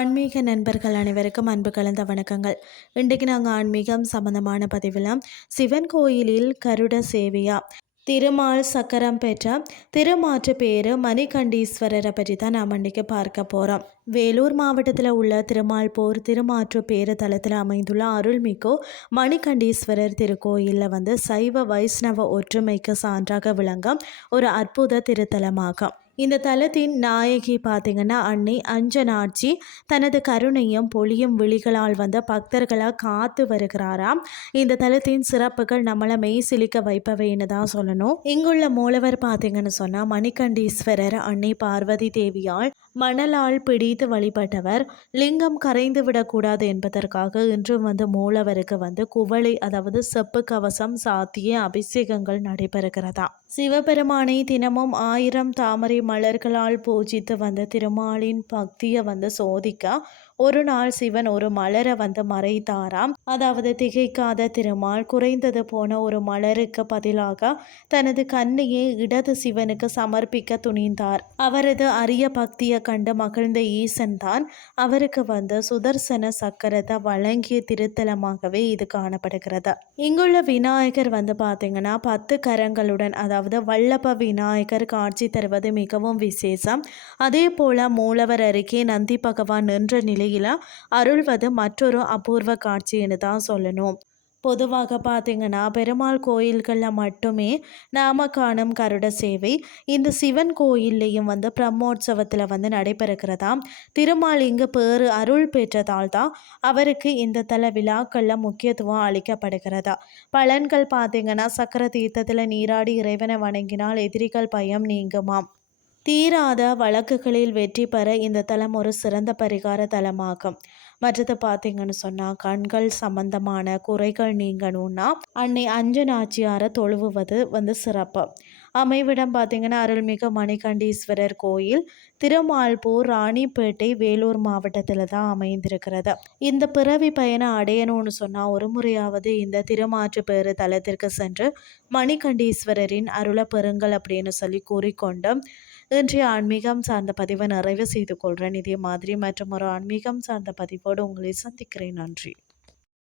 ஆன்மீக நண்பர்கள் அனைவருக்கும் அன்பு கலந்த வணக்கங்கள். இன்றைக்கு நாங்கள் ஆன்மீகம் சம்பந்தமான பதிவில் சிவன் கோயிலில் கருட சேவையா திருமால் சக்கரம் பெற்ற திருமாற்று பேரு மணிகண்டீஸ்வரரை பற்றி தான் நாம் இன்றைக்கி பார்க்க போகிறோம். வேலூர் மாவட்டத்தில் உள்ள திருமால்பூர் திருமாற்று பேரு தலத்தில் அமைந்துள்ள அருள்மிகு மணிகண்டீஸ்வரர் திருக்கோயிலில் சைவ வைஷ்ணவ ஒற்றுமைக்கு சான்றாக விளங்கும் ஒரு அற்புத திருத்தலமாகும். இந்த தலத்தின் நாயகி பார்த்திங்கன்னா அன்னை அஞ்சனாட்சி தனது கருணையும் பொழியும் விழிகளால் பக்தர்களை காத்து வருகிறாராம். இந்த தலத்தின் சிறப்புகள் நம்மளை மெய்சிலிக்க வைப்பவைன்னு தான் சொல்லணும். இங்குள்ள மூலவர் பார்த்திங்கன்னு சொன்னால் மணிகண்டீஸ்வரர் அன்னை பார்வதி தேவியால் மணலால் பிடித்து வழிபட்டவர். லிங்கம் கரைந்து விடக்கூடாது என்பதற்காக இன்றும் மூலவருக்கு குவளை அதாவது செப்பு கவசம் சாத்திய அபிஷேகங்கள் நடைபெறுகிறதா. சிவபெருமானை தினமும் 1000 தாமரை மலர்களால் பூஜித்து திருமாலின் பக்தியை சோதிக்க ஒரு நாள் சிவன் ஒரு மலரை மறைத்தாராம். அதாவது திகைக்காத திருமால் குறைந்தது போன ஒரு மலருக்கு பதிலாக தனது கண்ணையே இடது சிவனுக்கு சமர்ப்பிக்க துணிந்தார். அவரது அரிய பக்தியை கண்டு மகிழ்ந்த ஈசன் தான் அவருக்கு சுதர்சன சக்கரத்தை வழங்கிய திருத்தலமாகவே இது காணப்படுகிறது. இங்குள்ள விநாயகர் பார்த்தீங்கன்னா 10 கரங்களுடன் அதாவது வல்லப விநாயகர் காட்சி தருவது மிகவும் விசேஷம். அதே போல மூலவர் அருகே நந்தி பகவான் நின்ற நிலையில் அருள்வது மற்றொரு அபூர்வ காட்சின்னு தான் சொல்லணும். பொதுவாக பார்த்திங்கன்னா பெருமாள் கோயில்களில் மட்டுமே நாம காணும் கருட சேவை இந்த சிவன் கோயில்லையும் பிரம்மோற்சவத்தில் நடைபெறுகிறதாம். திருமால் இங்கு பேறு அருள் பெற்றதால் தான் அவருக்கு இந்த தல விழாக்களில் முக்கியத்துவம் அளிக்கப்படுகிறதா. பலன்கள் பார்த்திங்கன்னா சக்கர தீர்த்தத்தில் நீராடி இறைவனை வணங்கினால் எதிரிகள் பயம் நீங்குமாம். தீராத வழக்குகளில் வெற்றி பெற இந்த தலம் ஒரு சிறந்த பரிகார தலமாகும். மற்றது பார்த்திங்கன்னு சொன்னால் கண்கள் சம்பந்தமான குறைகள் நீங்கணும்னா அன்னை அஞ்சனாச்சியாரை தொழுவுவது சிறப்பு. அமைவிடம் பார்த்திங்கன்னா அருள்மிகு மணிகண்டீஸ்வரர் கோயில் திருமால்பூர் ராணிப்பேட்டை வேலூர் மாவட்டத்தில் தான் அமைந்திருக்கிறது. இந்த பிறவி பயணம் அடையணும்னு சொன்னால் ஒரு முறையாவது இந்த திருமாற்று பேரு தலத்திற்கு சென்று மணிகண்டீஸ்வரரின் அருளை பெறுங்கள் அப்படின்னு சொல்லி கூறிக்கொண்டு இன்றைய ஆன்மீகம் சார்ந்த பதிவை நிறைவு செய்து கொள்கிறேன். இதே மாதிரி மற்றும் ஒரு ஆன்மீகம் சார்ந்த பதிவோடு உங்களை சந்திக்கிறேன். நன்றி.